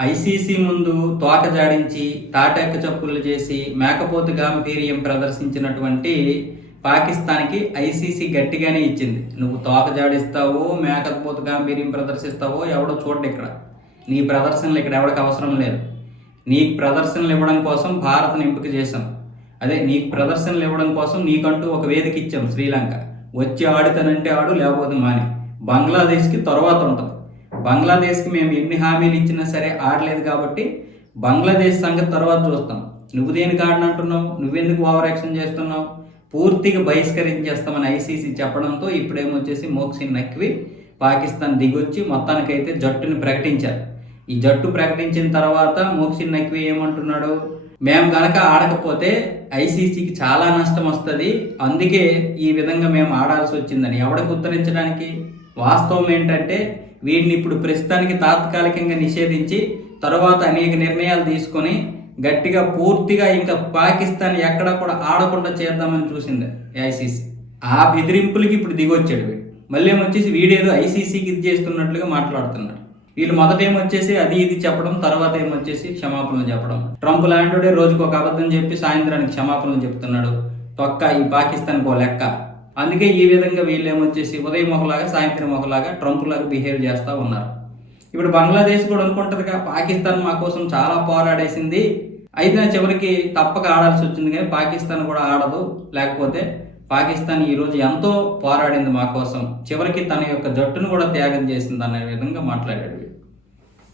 ICC ముందు తోక జాడించి తాటాకు చప్పులు చేసి మేకపోతు గాంభీర్యం ప్రదర్శించినటువంటి పాకిస్తాన్కి ఐసీసీ గట్టిగానే ఇచ్చింది. నువ్వు తోక జాడిస్తావో మేకపోతు గాంభీర్యం ప్రదర్శిస్తావో ఎవడో చూడండి. ఇక్కడ నీ ప్రదర్శనలు ఇక్కడ ఎవరికి అవసరం లేదు. నీకు ప్రదర్శనలు ఇవ్వడం కోసం భారత్ని ఎంపిక చేశాం. అదే నీకు ప్రదర్శనలు ఇవ్వడం కోసం నీకంటూ ఒక వేదిక ఇచ్చాం. శ్రీలంక వచ్చి ఆడుతానంటే ఆడు, లేకపోతే మాని. బంగ్లాదేశ్కి తర్వాత ఉంటుంది. బంగ్లాదేశ్కి మేము ఎన్ని హామీలు ఇచ్చినా సరే ఆడలేదు కాబట్టి బంగ్లాదేశ్ సంగతి తర్వాత చూస్తాం. నువ్వు దేనికి ఆడనంటున్నావు? నువ్వెందుకు ఓవర్ యాక్షన్ చేస్తున్నావు? పూర్తిగా బహిష్కరించేస్తామని ఐసీసీ చెప్పడంతో ఇప్పుడేమొచ్చేసి మోహసిన్ నఖ్వీ పాకిస్తాన్ దిగొచ్చి మొత్తానికైతే జట్టుని ప్రకటించారు. ఈ జట్టు ప్రకటించిన తర్వాత మోహసిన్ నఖ్వీ ఏమంటున్నాడు? మేము గనక ఆడకపోతే ఐసీసీకి చాలా నష్టం వస్తుంది, అందుకే ఈ విధంగా మేము ఆడాల్సి వచ్చిందని. ఎవరికి ఉత్తరించడానికి? వాస్తవం ఏంటంటే వీడిని ఇప్పుడు ప్రస్తుతానికి తాత్కాలికంగా నిషేధించి తర్వాత అనేక నిర్ణయాలు తీసుకొని గట్టిగా పూర్తిగా ఇంకా పాకిస్తాన్ ఎక్కడ కూడా ఆడకుండా చేద్దామని చూసింది ఐసీసీ. ఆ బెదిరింపులకి ఇప్పుడు దిగొచ్చాడు వీడు. మళ్ళీ ఏమొచ్చేసి వీడేదో ఐసీసీకి ఇది చేస్తున్నట్లుగా మాట్లాడుతున్నాడు. వీళ్ళు మొదట ఏమొచ్చేసి అది ఇది చెప్పడం, తర్వాత ఏమొచ్చేసి క్షమాపణలు చెప్పడం. ట్రంప్ లాంటిడే రోజుకు ఒక అబద్ధం చెప్పి సాయంత్రానికి క్షమాపణలు చెప్తున్నాడు. తొక్క ఈ పాకిస్తాన్కి ఓ లెక్క. అందుకే ఈ విధంగా వీళ్ళు ఏమొచ్చేసి ఉదయం ఒకలాగా సాయంత్రం ఒకలాగా ట్రంప్ లాగా బిహేవ్ చేస్తూ ఉన్నారు. ఇప్పుడు బంగ్లాదేశ్ కూడా అనుకుంటుందిగా, పాకిస్తాన్ మా కోసం చాలా పోరాడేసింది, అయితే చివరికి తప్పక ఆడాల్సి వచ్చింది, కానీ పాకిస్తాన్ కూడా ఆడదు, లేకపోతే పాకిస్తాన్ ఈరోజు ఎంతో పోరాడింది మా కోసం, చివరికి తన యొక్క జట్టును కూడా త్యాగం చేసింది అనే విధంగా మాట్లాడాడు.